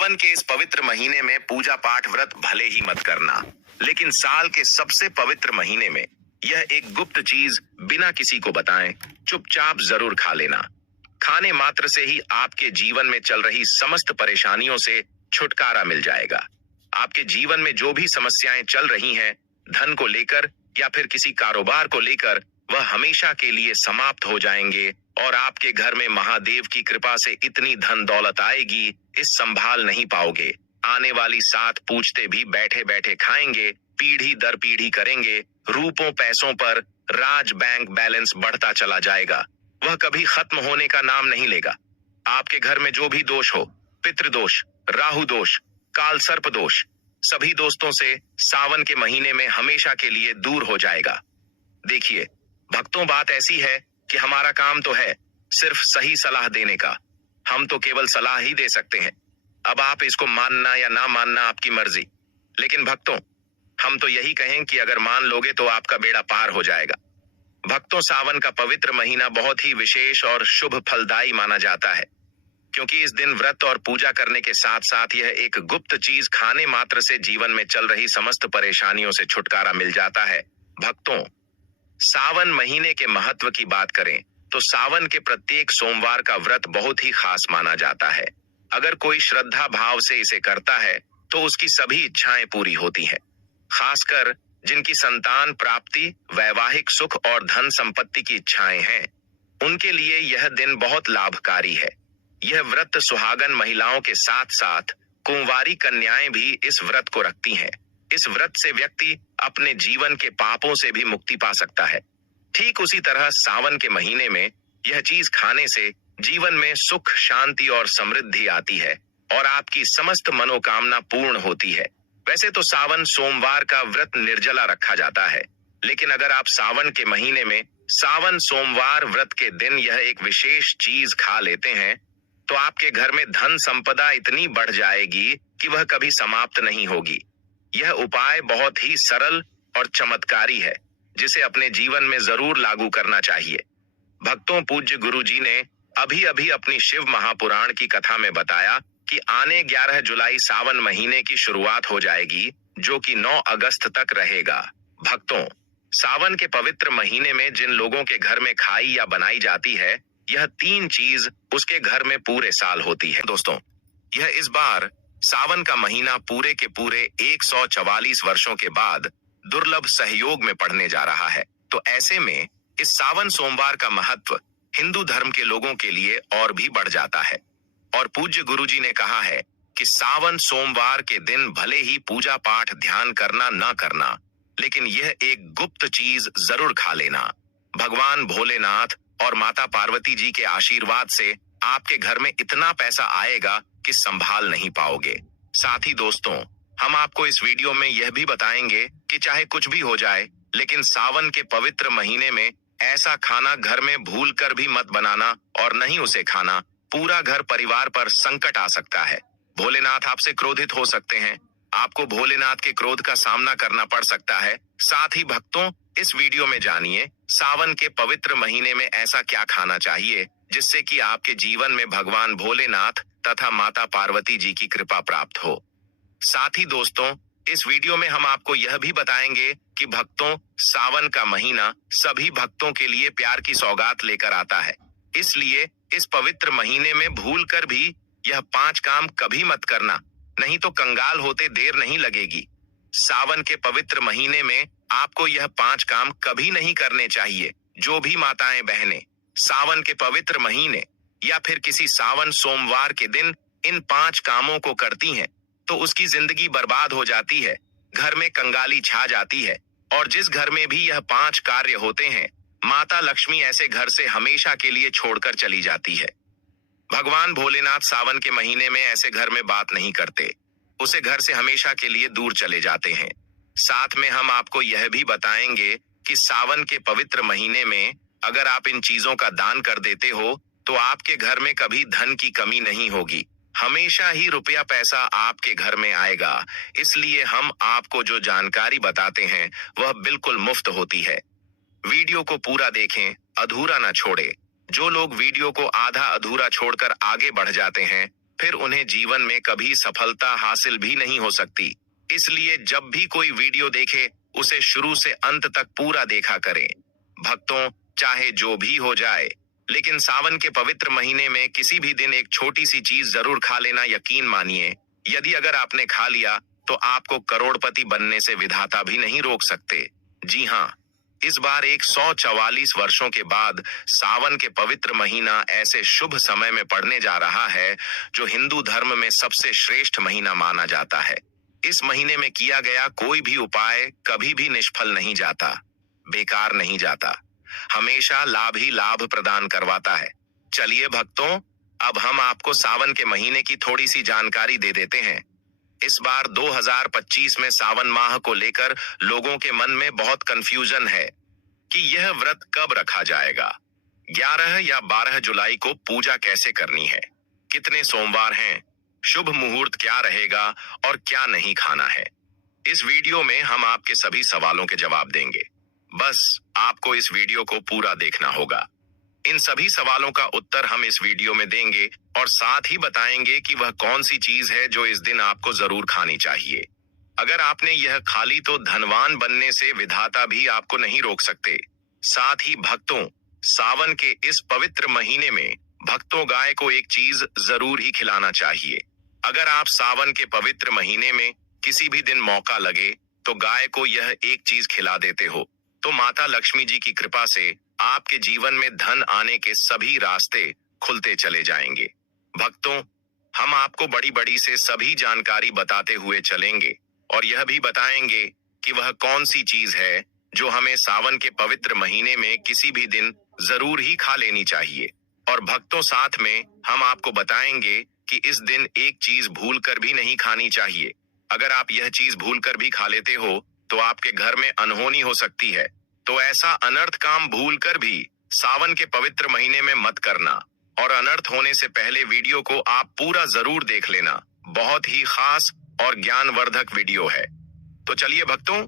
सावन के इस पवित्र महीने में पूजा पाठ व्रत भले ही मत करना, लेकिन साल के सबसे पवित्र महीने में यह एक गुप्त चीज बिना किसी को बताएं चुपचाप जरूर खा लेना। खाने मात्र से ही आपके जीवन में चल रही समस्त परेशानियों से छुटकारा मिल जाएगा। आपके जीवन में जो भी समस्याएं चल रही हैं, धन को लेकर या फिर किसी कारोबार को लेकर, वह हमेशा के लिए समाप्त हो जाएंगे और आपके घर में महादेव की कृपा से इतनी धन दौलत आएगी, इस संभाल नहीं पाओगे। आने वाली 7 पूछते भी बैठे बैठे खाएंगे, पीढ़ी दर पीढ़ी करेंगे। रूपों पैसों पर राज बैंक बैलेंस बढ़ता चला जाएगा, वह कभी खत्म होने का नाम नहीं लेगा। आपके घर में जो भी दोष हो, पितृदोष, राहु दोष, काल सर्प दोष, सभी दोस्तों से सावन के महीने में हमेशा के लिए दूर हो जाएगा। देखिए भक्तों, बात ऐसी है कि हमारा काम तो है सिर्फ सही सलाह देने का। हम तो केवल सलाह ही दे सकते हैं। अब आप इसको मानना या ना मानना आपकी मर्जी, लेकिन भक्तों हम तो यही कहें कि अगर मान लोगे तो आपका बेड़ा पार हो जाएगा। भक्तों, सावन का पवित्र महीना बहुत ही विशेष और शुभ फलदायी माना जाता है, क्योंकि इस दिन व्रत और पूजा करने के साथ साथ यह एक गुप्त चीज खाने मात्र से जीवन में चल रही समस्त परेशानियों से छुटकारा मिल जाता है। भक्तों, सावन महीने के महत्व की बात करें तो सावन के प्रत्येक सोमवार का व्रत बहुत ही खास माना जाता है। अगर कोई श्रद्धा भाव से इसे करता है तो उसकी सभी इच्छाएं पूरी होती हैं। खासकर जिनकी संतान प्राप्ति, वैवाहिक सुख और धन संपत्ति की इच्छाएं हैं, उनके लिए यह दिन बहुत लाभकारी है। यह व्रत सुहागन महिलाओं के साथ साथ कुंवारी कन्याएं भी इस व्रत को रखती हैं। इस व्रत से व्यक्ति अपने जीवन के पापों से भी मुक्ति पा सकता है। ठीक उसी तरह सावन के महीने में यह चीज खाने से जीवन में सुख, शांति और समृद्धि आती है और आपकी समस्त मनोकामना पूर्ण होती है। वैसे तो सावन सोमवार का व्रत निर्जला रखा जाता है, लेकिन अगर आप सावन के महीने में सावन सोमवार व्रत के दिन यह एक विशेष चीज खा लेते हैं तो आपके घर में धन संपदा इतनी बढ़ जाएगी कि वह कभी समाप्त नहीं होगी। यह उपाय बहुत ही सरल और चमत्कारी है, जिसे अपने जीवन में जरूर लागू करना चाहिए। भक्तों, पूज्य गुरुजी ने अभी अभी अपनी शिव महापुराण की कथा में बताया कि आने 11 जुलाई सावन महीने की शुरुआत हो जाएगी, जो कि 9 अगस्त तक रहेगा। भक्तों, सावन के पवित्र महीने में जिन लोगों के घर में खाई या बनाई जाती है, यह 3 चीज उसके घर में पूरे साल होती है। दोस्तों, यह इस बार सावन का महीना पूरे के पूरे 144 वर्षों के बाद दुर्लभ सहयोग में पड़ने जा रहा है। तो ऐसे में इस सावन सोमवार का महत्व हिंदू धर्म के लोगों के लिए और भी बढ़ जाता है। और पूज्य गुरुजी ने कहा है कि सावन सोमवार के दिन भले ही पूजा पाठ ध्यान करना ना करना, लेकिन यह एक गुप्त चीज जरूर खा लेना। भगवान भोलेनाथ और माता पार्वती जी के आशीर्वाद से आपके घर में इतना पैसा आएगा कि संभाल नहीं पाओगे। साथ ही दोस्तों, हम आपको इस वीडियो में यह भी बताएंगे कि चाहे कुछ भी हो जाए, लेकिन सावन के पवित्र महीने में ऐसा खाना घर में भूल कर भी मत बनाना और नहीं उसे खाना। पूरा घर परिवार पर संकट आ सकता है। भोलेनाथ आपसे क्रोधित हो सकते हैं, आपको भोलेनाथ के क्रोध का सामना करना पड़ सकता है। साथ ही भक्तों, इस वीडियो में जानिए सावन के पवित्र महीने में ऐसा क्या खाना चाहिए जिससे कि आपके जीवन में भगवान भोलेनाथ तथा माता पार्वती जी की कृपा प्राप्त हो। साथ ही दोस्तों, इस वीडियो में हम आपको यह भी बताएंगे कि भक्तों, सावन का महीना सभी भक्तों के लिए प्यार की सौगात लेकर आता है। इसलिए इस पवित्र महीने में भूल कर भी यह 5 काम कभी मत करना, नहीं तो कंगाल होते देर नहीं लगेगी। सावन के पवित्र महीने में आपको यह 5 काम कभी नहीं करने चाहिए। जो भी माताएं बहनें सावन के पवित्र महीने या फिर किसी सावन सोमवार के दिन इन 5 कामों को करती हैं तो उसकी जिंदगी बर्बाद हो जाती है, घर में कंगाली छा जाती है। और जिस घर में भी यह 5 कार्य होते हैं, माता लक्ष्मी ऐसे घर से हमेशा के लिए छोड़कर चली जाती है। भगवान भोलेनाथ सावन के महीने में ऐसे घर में बात नहीं करते, उसे घर से हमेशा के लिए दूर चले जाते हैं। साथ में हम आपको यह भी बताएंगे कि सावन के पवित्र महीने में अगर आप इन चीजों का दान कर देते हो तो आपके घर में कभी धन की कमी नहीं होगी, हमेशा ही रुपया पैसा आपके घर में आएगा। इसलिए हम आपको जो जानकारी बताते हैं वह बिल्कुल मुफ्त होती है। वीडियो को पूरा देखें, अधूरा ना छोड़े। जो लोग वीडियो को आधा अधूरा छोड़कर आगे बढ़ जाते हैं फिर उन्हें जीवन में कभी सफलता हासिल भी नहीं हो सकती। इसलिए जब भी कोई वीडियो देखे उसे शुरू से अंत तक पूरा देखा करें। भक्तों, चाहे जो भी हो जाए, लेकिन सावन के पवित्र महीने में किसी भी दिन एक छोटी सी चीज जरूर खा लेना। यकीन मानिए, यदि अगर आपने खा लिया तो आपको करोड़पति बनने से विधाता भी नहीं रोक सकते। जी हाँ, इस बार 144 वर्षों के बाद सावन के पवित्र महीना ऐसे शुभ समय में पड़ने जा रहा है जो हिंदू धर्म में सबसे श्रेष्ठ महीना माना जाता है। इस महीने में किया गया कोई भी उपाय कभी भी निष्फल नहीं जाता, बेकार नहीं जाता, हमेशा लाभ ही लाभ प्रदान करवाता है। चलिए भक्तों, अब हम आपको सावन के महीने की थोड़ी सी जानकारी दे देते हैं। इस बार 2025 में सावन माह को लेकर लोगों के मन में बहुत कंफ्यूजन है कि यह व्रत कब रखा जाएगा। 11 या 12 जुलाई को पूजा कैसे करनी है, कितने सोमवार हैं, शुभ मुहूर्त क्या रहेगा और क्या नहीं खाना है। इस वीडियो में हम आपके सभी सवालों के जवाब देंगे। बस आपको इस वीडियो को पूरा देखना होगा। इन सभी सवालों का उत्तर हम इस वीडियो में देंगे और साथ ही बताएंगे कि वह कौन सी चीज है जो इस दिन आपको जरूर खानी चाहिए। अगर आपने यह खा ली तो धनवान बनने से विधाता भी आपको नहीं रोक सकते। साथ ही भक्तों, सावन के इस पवित्र महीने में भक्तों गाय को एक चीज जरूर ही खिलाना चाहिए। अगर आप सावन के पवित्र महीने में किसी भी दिन मौका लगे तो गाय को यह एक चीज खिला देते हो तो माता लक्ष्मी जी की कृपा से आपके जीवन में धन आने के सभी रास्ते खुलते चले जाएंगे। भक्तों, हम आपको बड़ी बड़ी से सभी जानकारी बताते हुए चलेंगे और यह भी बताएंगे कि वह कौन सी चीज है जो हमें सावन के पवित्र महीने में किसी भी दिन जरूर ही खा लेनी चाहिए। और भक्तों, साथ में हम आपको बताएंगे कि इस दिन एक चीज भूल कर भी नहीं खानी चाहिए। अगर आप यह चीज भूल कर भी खा लेते हो तो आपके घर में अनहोनी हो सकती है। तो ऐसा अनर्थ काम भूल कर भी सावन के पवित्र महीने में मत करना और अनर्थ होने से पहले वीडियो को आप पूरा जरूर देख लेना। बहुत ही खास और ज्ञानवर्धक वीडियो है। तो चलिए भक्तों,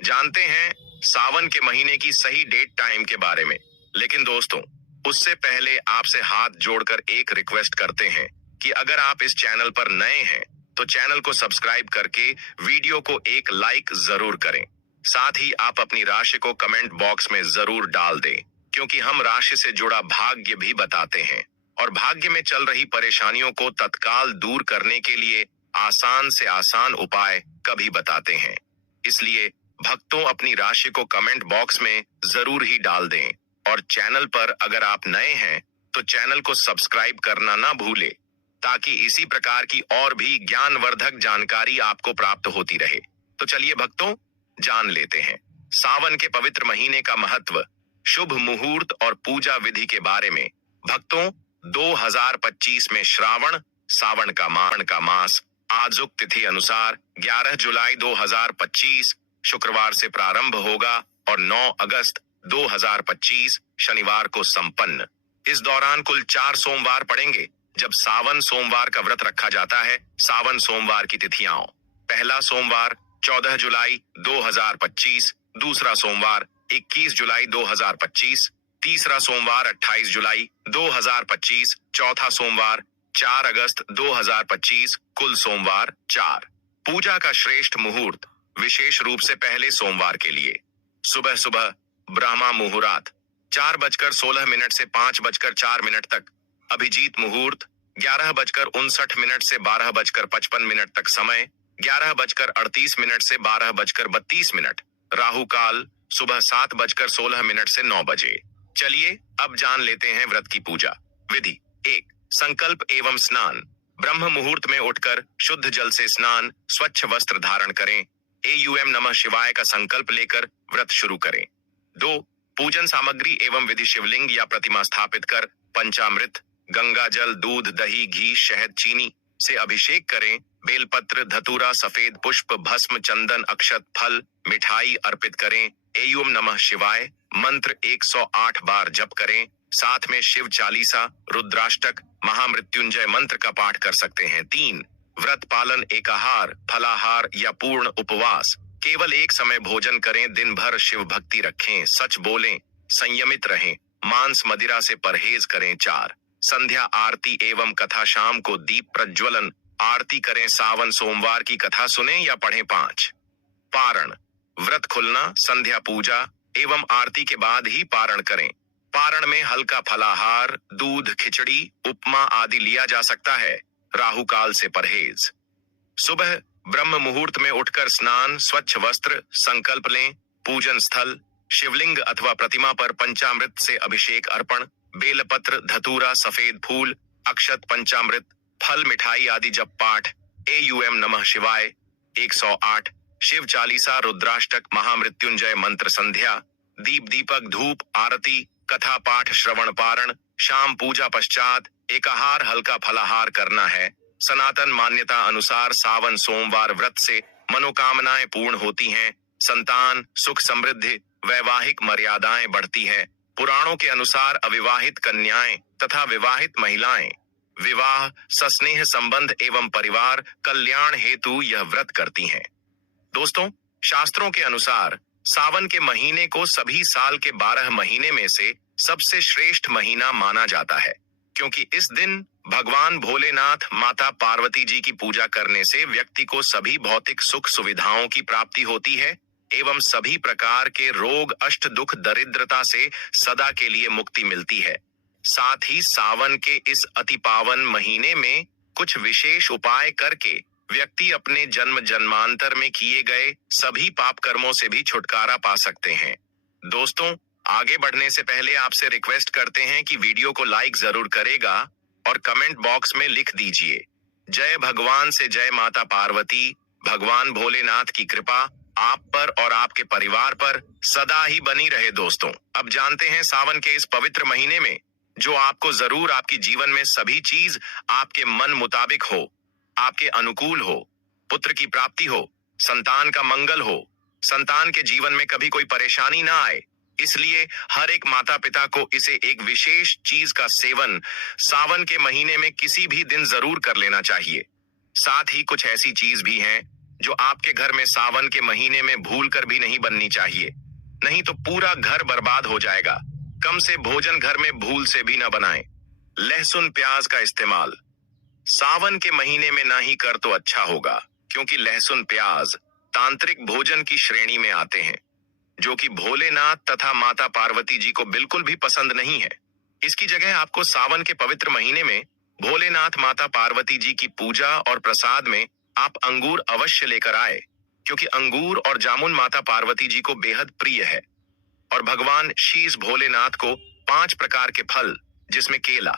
जानते हैं सावन के महीने की सही डेट टाइम के बारे में। लेकिन दोस्तों, उससे पहले आपसे हाथ जोड़कर एक रिक्वेस्ट करते हैं कि अगर आप इस चैनल पर नए हैं तो चैनल को सब्सक्राइब करके वीडियो को एक लाइक जरूर करें। साथ ही आप अपनी राशि को कमेंट बॉक्स में जरूर डाल दें, क्योंकि हम राशि से जुड़ा भाग्य भी बताते हैं और भाग्य में चल रही परेशानियों को तत्काल दूर करने के लिए आसान से आसान उपाय कभी बताते हैं। इसलिए भक्तों, अपनी राशि को कमेंट बॉक्स में जरूर ही डाल दें और चैनल पर अगर आप नए हैं तो चैनल को सब्सक्राइब करना ना भूलें, ताकि इसी प्रकार की और भी ज्ञानवर्धक जानकारी आपको प्राप्त होती रहे। तो चलिए भक्तों, जान लेते हैं सावन के पवित्र महीने का महत्व, शुभ मुहूर्त और पूजा विधि के बारे में। भक्तों, 2025 में सावन का मास आजुक तिथि अनुसार 11 जुलाई 2025 शुक्रवार से प्रारंभ होगा और 9 अगस्त 2025 शनिवार को संपन्न। इस दौरान कुल 4 सोमवार पड़ेंगे जब सावन सोमवार का व्रत रखा जाता है। सावन सोमवार की तिथियां: पहला सोमवार 14 जुलाई 2025, दूसरा सोमवार 21 जुलाई 2025, तीसरा सोमवार 28 जुलाई 2025, चौथा सोमवार 4 अगस्त 2025, कुल सोमवार 4। पूजा का श्रेष्ठ मुहूर्त, विशेष रूप से पहले सोमवार के लिए सुबह सुबह ब्रह्मा मुहूर्त 4:16 से 5:04 तक, अभिजीत मुहूर्त 11:59 से 12:55 तक समय, 11:38 से 12:32, राहु काल सुबह 7:16 से 9 बजे। चलिए अब जान लेते हैं व्रत की पूजा विधि। 1. संकल्प एवं स्नान। ब्रह्म मुहूर्त में उठकर शुद्ध जल से स्नान, स्वच्छ वस्त्र धारण करें, एयूएम नमः शिवाय का संकल्प लेकर व्रत शुरू करें। 2. पूजन सामग्री एवं विधि: शिवलिंग या प्रतिमा स्थापित कर पंचामृत, गंगा जल, दूध, दही, घी, शहद, चीनी से अभिषेक करें। बेलपत्र, धतूरा, सफेद पुष्प, भस्म, चंदन, अक्षत, फल, मिठाई अर्पित करें। एयूम नमः शिवाय मंत्र 108 बार जप करें। साथ में शिव चालीसा, रुद्राष्टक, महामृत्युंजय मंत्र का पाठ कर सकते हैं। 3. व्रत पालन: एकाहार, फलाहार या पूर्ण उपवास। केवल एक समय भोजन करें, दिन भर शिव भक्ति रखें, सच बोलें, संयमित रहें, मांस मदिरा से परहेज करें। 4. संध्या आरती एवं कथा। शाम को दीप प्रज्वलन आरती करें। सावन सोमवार की कथा सुने या पढ़ें। 5 पारण व्रत खुलना संध्या पूजा एवं आरती के बाद ही पारण करें। पारण में हल्का फलाहार, दूध, खिचड़ी, उपमा आदि लिया जा सकता है। राहु काल से परहेज। सुबह ब्रह्म मुहूर्त में उठकर स्नान, स्वच्छ वस्त्र, संकल्प लें। पूजन स्थल शिवलिंग अथवा प्रतिमा पर पंचामृत से अभिषेक अर्पण। बेलपत्र, धतूरा, सफेद फूल, अक्षत, पंचामृत, फल, मिठाई आदि जप पाठ। एयूएम नमः शिवाय 108, शिव चालीसा, रुद्राष्टक, महामृत्युंजय मंत्र। संध्या दीप, दीपक, धूप, आरती, कथा पाठ, श्रवण, पारण। शाम पूजा पश्चात एकाहार, हल्का फलाहार करना है। सनातन मान्यता अनुसार सावन सोमवार व्रत से मनोकामनाएं पूर्ण होती हैं। संतान, सुख, समृद्धि, वैवाहिक मर्यादाएं बढ़ती है। पुराणों के अनुसार अविवाहित कन्याएं तथा विवाहित महिलाएं विवाह, सस्नेह संबंध एवं परिवार कल्याण हेतु यह व्रत करती हैं। दोस्तों, शास्त्रों के अनुसार सावन के महीने को सभी साल के 12 महीने में से सबसे श्रेष्ठ महीना माना जाता है, क्योंकि इस दिन भगवान भोलेनाथ, माता पार्वती जी की पूजा करने से व्यक्ति को सभी भौतिक सुख सुविधाओं की प्राप्ति होती है एवं सभी प्रकार के रोग, अष्ट, दुख, दरिद्रता से सदा के लिए मुक्ति मिलती है। साथ ही सावन के इस अति पावन महीने में कुछ विशेष उपाय करके व्यक्ति अपने जन्म जन्मांतर में किए गए सभी पाप कर्मों से भी छुटकारा पा सकते हैं। दोस्तों, आगे बढ़ने से पहले आपसे रिक्वेस्ट करते हैं कि वीडियो को लाइक जरूर करेगा और कमेंट बॉक्स में लिख दीजिए जय भगवान से जय माता पार्वती। भगवान भोलेनाथ की कृपा आप पर और आपके परिवार पर सदा ही बनी रहे। दोस्तों, अब जानते हैं सावन के इस पवित्र महीने में जो आपको जरूर आपकी जीवन में सभी चीज आपके मन मुताबिक हो, आपके अनुकूल हो, पुत्र की प्राप्ति हो, संतान का मंगल हो, संतान के जीवन में कभी कोई परेशानी ना आए। इसलिए हर एक माता पिता को इसे एक विशेष चीज का सेवन सावन के महीने में किसी भी दिन जरूर कर लेना चाहिए। साथ ही कुछ ऐसी चीज भी हैं जो आपके घर में सावन के महीने में भूल कर भी नहीं बननी चाहिए, नहीं तो पूरा घर बर्बाद हो जाएगा। कम से भोजन घर में भूल से भी न बनाएं। लहसुन प्याज का इस्तेमाल सावन के महीने में ना ही कर तो अच्छा होगा, क्योंकि लहसुन प्याज तांत्रिक भोजन की श्रेणी में आते हैं, जो कि भोलेनाथ तथा माता पार्वती जी को बिल्कुल भी पसंद नहीं है। इसकी जगह आपको सावन के पवित्र महीने में भोलेनाथ, माता पार्वती जी की पूजा और प्रसाद में आप अंगूर अवश्य लेकर आए, क्योंकि अंगूर और जामुन माता पार्वती जी को बेहद प्रिय है। और भगवान शीश भोलेनाथ को 5 प्रकार के फल, जिसमें केला,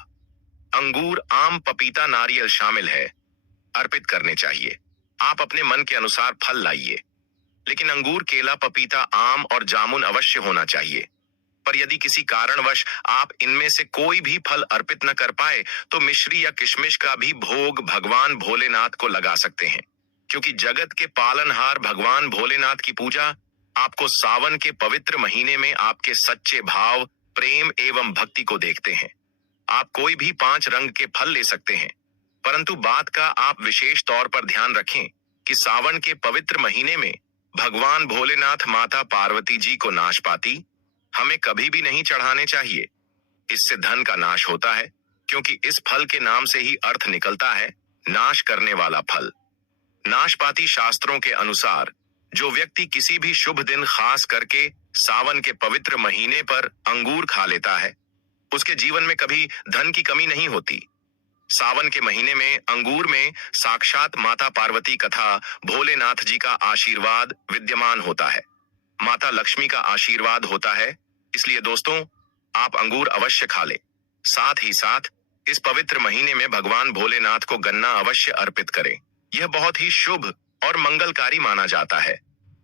अंगूर, आम, पपीता, नारियल शामिल है, अर्पित करने चाहिए। आप अपने मन के अनुसार फल लाइए, लेकिन अंगूर, केला, पपीता, आम और जामुन अवश्य होना चाहिए। पर यदि किसी कारणवश आप इनमें से कोई भी फल अर्पित न कर पाए तो मिश्री या किशमिश का भी भोग भगवान भोलेनाथ को लगा सकते हैं, क्योंकि जगत के पालनहार भगवान भोलेनाथ की पूजा आपको सावन के पवित्र महीने में आपके सच्चे भाव, प्रेम एवं भक्ति को देखते हैं। आप कोई भी 5 रंग के फल ले सकते हैं, परंतु बात का आप विशेष तौर पर ध्यान रखें कि सावन के पवित्र महीने में भगवान भोलेनाथ, माता पार्वती जी को नाशपाती हमें कभी भी नहीं चढ़ाने चाहिए। इससे धन का नाश होता है, क्योंकि इस फल के नाम से ही अर्थ निकलता है नाश करने वाला फल। नाशपाती शास्त्रों के अनुसार जो व्यक्ति किसी भी शुभ दिन खास करके सावन के पवित्र महीने पर अंगूर खा लेता है, उसके जीवन में कभी धन की कमी नहीं होती। सावन के महीने में अंगूर में साक्षात माता पार्वती तथा भोलेनाथ जी का आशीर्वाद विद्यमान होता है, माता लक्ष्मी का आशीर्वाद होता है। इसलिए दोस्तों, आप अंगूर अवश्य खा ले। साथ ही साथ इस पवित्र महीने में भगवान भोलेनाथ को गन्ना अवश्य अर्पित करें। यह बहुत ही शुभ और मंगलकारी माना जाता है।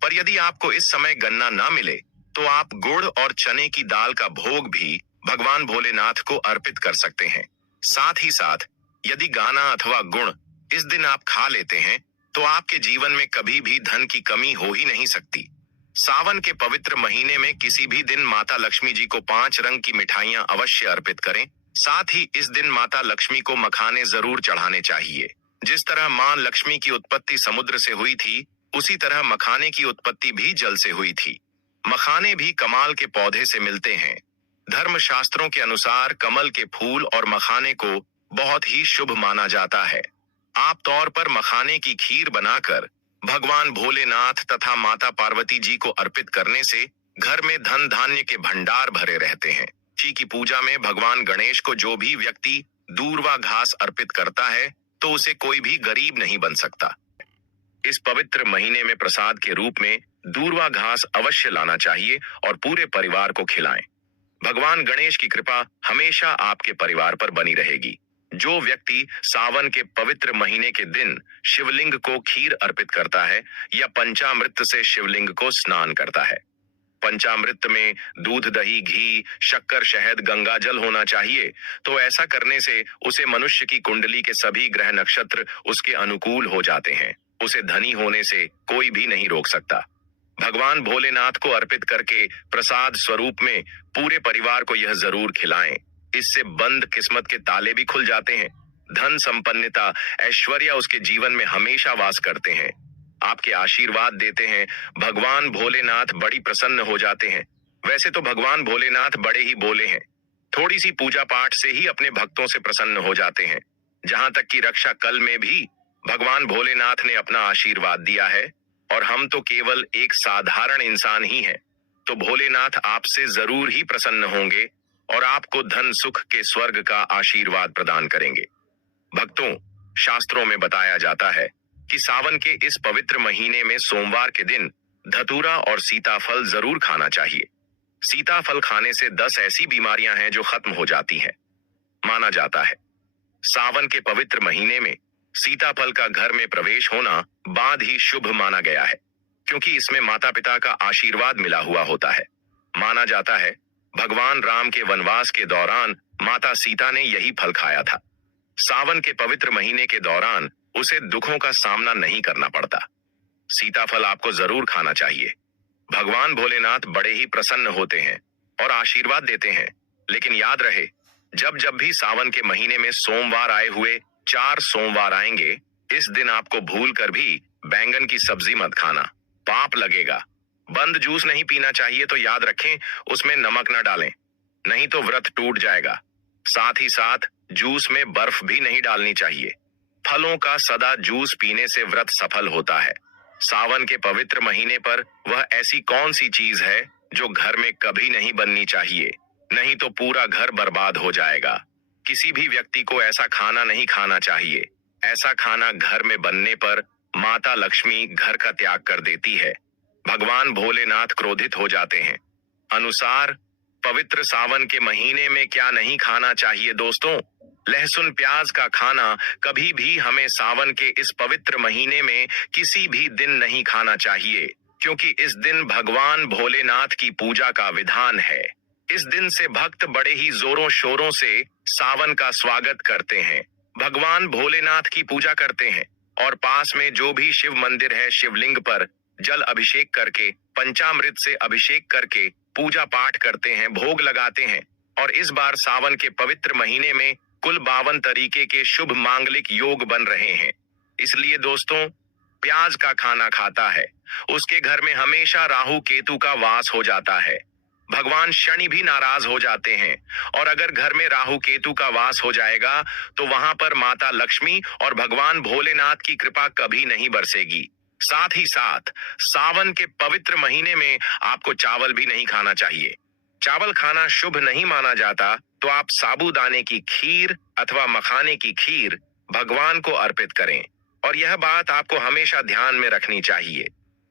पर यदि आपको इस समय गन्ना ना मिले तो आप गुड़ और चने की दाल का भोग भी भगवान भोलेनाथ को अर्पित कर सकते हैं। साथ ही साथ यदि गाना अथवा गुड़ इस दिन आप खा लेते हैं तो आपके जीवन में कभी भी धन की कमी हो ही नहीं सकती। सावन के पवित्र महीने में किसी भी दिन माता लक्ष्मी जी को 5 रंग की मिठाइयां अवश्य अर्पित करें। साथ ही इस दिन माता लक्ष्मी को मखाने जरूर चढ़ाने चाहिए। जिस तरह मां लक्ष्मी की उत्पत्ति समुद्र से हुई थी, उसी तरह मखाने की उत्पत्ति भी जल से हुई थी। मखाने भी कमाल के पौधे से मिलते हैं। धर्मशास्त्रों के अनुसार कमल के फूल और मखाने को बहुत ही शुभ माना जाता है। आप तौर पर मखाने की खीर बनाकर भगवान भोलेनाथ तथा माता पार्वती जी को अर्पित करने से घर में धन धान्य के भंडार भरे रहते हैं। जी की पूजा में भगवान गणेश को जो भी व्यक्ति दूर्वा घास अर्पित करता है तो उसे कोई भी गरीब नहीं बन सकता। इस पवित्र महीने में प्रसाद के रूप में दूर्वा घास अवश्य लाना चाहिए और पूरे परिवार को खिलाएं। भगवान गणेश की कृपा हमेशा आपके परिवार पर बनी रहेगी। जो व्यक्ति सावन के पवित्र महीने के दिन शिवलिंग को खीर अर्पित करता है या पंचामृत से शिवलिंग को स्नान करता है। पंचामृत में दूध, दही, घी, शक्कर, शहद, गंगा जल होना चाहिए। तो ऐसा करने से उसे मनुष्य की कुंडली के सभी ग्रह नक्षत्र उसके अनुकूल हो जाते हैं। उसे धनी होने से कोई भी नहीं रोक सकता। भगवान भोलेनाथ को अर्पित करके प्रसाद स्वरूप में पूरे परिवार को यह जरूर खिलाएं। इससे बंद किस्मत के ताले भी खुल जाते हैं। धन, संपन्नता, ऐश्वर्य उसके जीवन में हमेशा वास करते हैं। आपके आशीर्वाद देते हैं। भगवान भोलेनाथ बड़ी प्रसन्न हो जाते हैं। वैसे तो भगवान भोलेनाथ बड़े ही बोले हैं। थोड़ी सी पूजा पाठ से ही अपने भक्तों से प्रसन्न हो जाते हैं। जहां तक कि रक्षा कल में भी भगवान भोलेनाथ ने अपना आशीर्वाद दिया है और हम तो केवल एक साधारण इंसान ही हैं। तो भोलेनाथ आपसे जरूर ही प्रसन्न होंगे और आपको धन सुख के स्वर्ग का आशीर्वाद प्रदान करेंगे। भक्तों, शास्त्रों में बताया जाता है कि सावन के इस पवित्र महीने में सोमवार के दिन धतूरा और सीताफल जरूर खाना चाहिए। सीताफल खाने से 10 ऐसी बीमारियां हैं जो खत्म हो जाती हैं। माना जाता है सावन के पवित्र महीने में सीताफल का घर में प्रवेश होना बाद ही शुभ माना गया है, क्योंकि इसमें माता पिता का आशीर्वाद मिला हुआ होता है। माना जाता है भगवान राम के वनवास के दौरान माता सीता ने यही फल खाया था। सावन के पवित्र महीने के दौरान उसे दुखों का सामना नहीं करना पड़ता। सीताफल आपको जरूर खाना चाहिए। भगवान भोलेनाथ बड़े ही प्रसन्न होते हैं और आशीर्वाद देते हैं। लेकिन याद रहे, जब जब भी सावन के महीने में सोमवार आए हुए 4 सोमवार आएंगे, इस दिन आपको भूल कर भी बैंगन की सब्जी मत खाना, पाप लगेगा। बंद जूस नहीं पीना चाहिए, तो याद रखें उसमें नमक न डालें, नहीं तो व्रत टूट जाएगा। साथ ही साथ जूस में बर्फ भी नहीं डालनी चाहिए। फलों का सदा जूस पीने से व्रत सफल होता है। सावन के पवित्र महीने पर वह ऐसी कौन सी चीज है जो घर में कभी नहीं बननी चाहिए, नहीं तो पूरा घर बर्बाद हो जाएगा। किसी भी व्यक्ति को ऐसा खाना नहीं खाना चाहिए। ऐसा खाना घर में बनने पर माता लक्ष्मी घर का त्याग कर देती है। भगवान भोलेनाथ क्रोधित हो जाते हैं। अनुसार पवित्र सावन के महीने में क्या नहीं खाना चाहिए दोस्तों? लहसुन प्याज का खाना कभी भी हमें सावन के इस पवित्र महीने में किसी भी दिन नहीं खाना चाहिए, क्योंकि इस दिन भगवान भोलेनाथ की पूजा का विधान है। इस दिन से भक्त बड़े ही जोरों शोरों से सावन का स्वागत करते हैं, भगवान भोलेनाथ की पूजा करते हैं और पास में जो भी शिव मंदिर है शिवलिंग पर जल अभिषेक करके, पंचामृत से अभिषेक करके पूजा पाठ करते हैं, भोग लगाते हैं। और इस बार सावन के पवित्र महीने में कुल 52 तरीके के शुभ मांगलिक योग बन रहे हैं। इसलिए दोस्तों, प्याज का खाना खाता है उसके घर में हमेशा राहु केतु का वास हो जाता है। भगवान शनि भी नाराज हो जाते हैं और अगर घर में राहु केतु का वास हो जाएगा तो वहां पर माता लक्ष्मी और भगवान भोलेनाथ की कृपा कभी नहीं बरसेगी। साथ ही साथ सावन के पवित्र महीने में आपको चावल भी नहीं खाना चाहिए। चावल खाना शुभ नहीं माना जाता, तो आप साबूदाने की खीर अथवा मखाने की खीर भगवान को अर्पित करें। और यह बात आपको हमेशा ध्यान में रखनी चाहिए।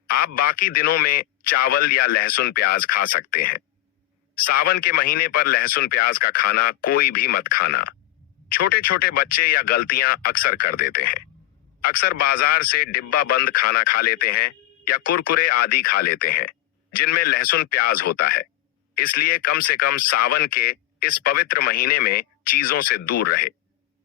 आप बाकी दिनों में चावल या लहसुन प्याज खा सकते हैं। सावन के महीने पर लहसुन प्याज का खाना कोई भी मत खाना। छोटे छोटे बच्चे या गलतियां अक्सर कर देते हैं। अक्सर बाजार से डिब्बा बंद खाना खा लेते हैं या कुरकुरे आदि खा लेते हैं जिनमें लहसुन प्याज होता है। इसलिए कम से कम सावन के इस पवित्र महीने में चीजों से दूर रहे।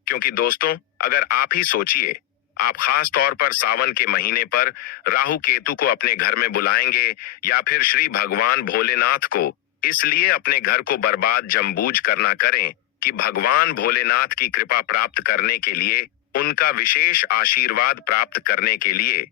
क्योंकि दोस्तों, अगर आप ही सोचिए, आप खास तौर पर सावन के महीने पर राहु केतु को अपने घर में बुलाएंगे या फिर श्री भगवान भोलेनाथ को इसलिए अपने घर को बर्बाद जमबूझ करना करें कि भगवान भोलेनाथ की कृपा प्राप्त करने के लिए, उनका विशेष आशीर्वाद प्राप्त करने के लिए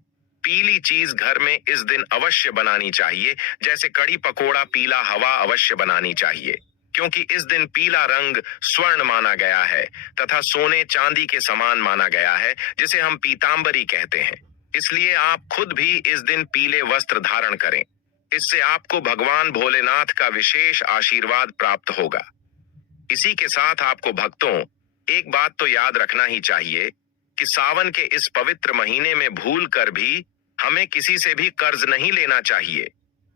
पीली चीज घर में इस दिन अवश्य बनानी चाहिए। जैसे कड़ी पकोड़ा, पीला हवा अवश्य बनानी चाहिए। क्योंकि इस दिन पीला रंग स्वर्ण माना गया है तथा सोने चांदी के समान माना गया है, जिसे हम पीतांबरी कहते हैं। इसलिए आप खुद भी इस दिन पीले वस्त्र धारण करें। इससे आपको भगवान भोलेनाथ का विशेष आशीर्वाद प्राप्त होगा। इसी के साथ आपको भक्तों एक बात तो याद रखना ही चाहिए कि सावन के इस पवित्र महीने में भूल कर भी हमें किसी से भी कर्ज नहीं लेना चाहिए।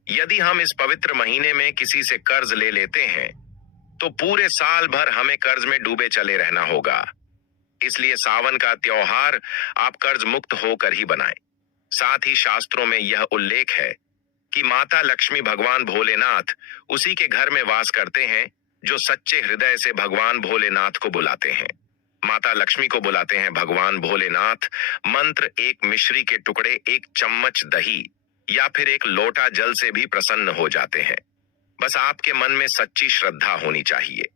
यदि हम इस पवित्र महीने में किसी से कर्ज ले लेते हैं तो पूरे साल भर हमें कर्ज में डूबे चले रहना होगा। इसलिए सावन का त्योहार आप कर्ज मुक्त होकर ही बनाएं। साथ ही शास्त्रों में यह उल्लेख है कि माता लक्ष्मी भगवान भोलेनाथ उसी के घर में वास करते हैं जो सच्चे हृदय से भगवान भोलेनाथ को बुलाते हैं। माता लक्ष्मी को बुलाते हैं भगवान भोलेनाथ। मंत्र एक मिश्री के टुकड़े, एक चम्मच दही या फिर एक लोटा जल से भी प्रसन्न हो जाते हैं। बस आपके मन में सच्ची श्रद्धा होनी चाहिए।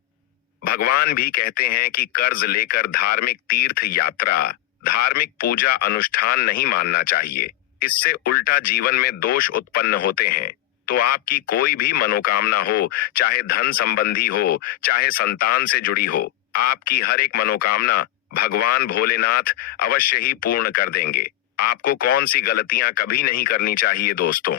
भगवान भी कहते हैं कि कर्ज लेकर धार्मिक तीर्थ यात्रा, धार्मिक पूजा अनुष्ठान नहीं मानना चाहिए। इससे उल्टा जीवन में दोष उत्पन्न होते हैं। तो आपकी कोई भी मनोकामना हो, चाहे धन संबंधी हो, चाहे संतान से जुड़ी हो, आपकी हर एक मनोकामना भगवान भोलेनाथ अवश्य ही पूर्ण कर देंगे। आपको कौन सी गलतियां कभी नहीं करनी चाहिए दोस्तों।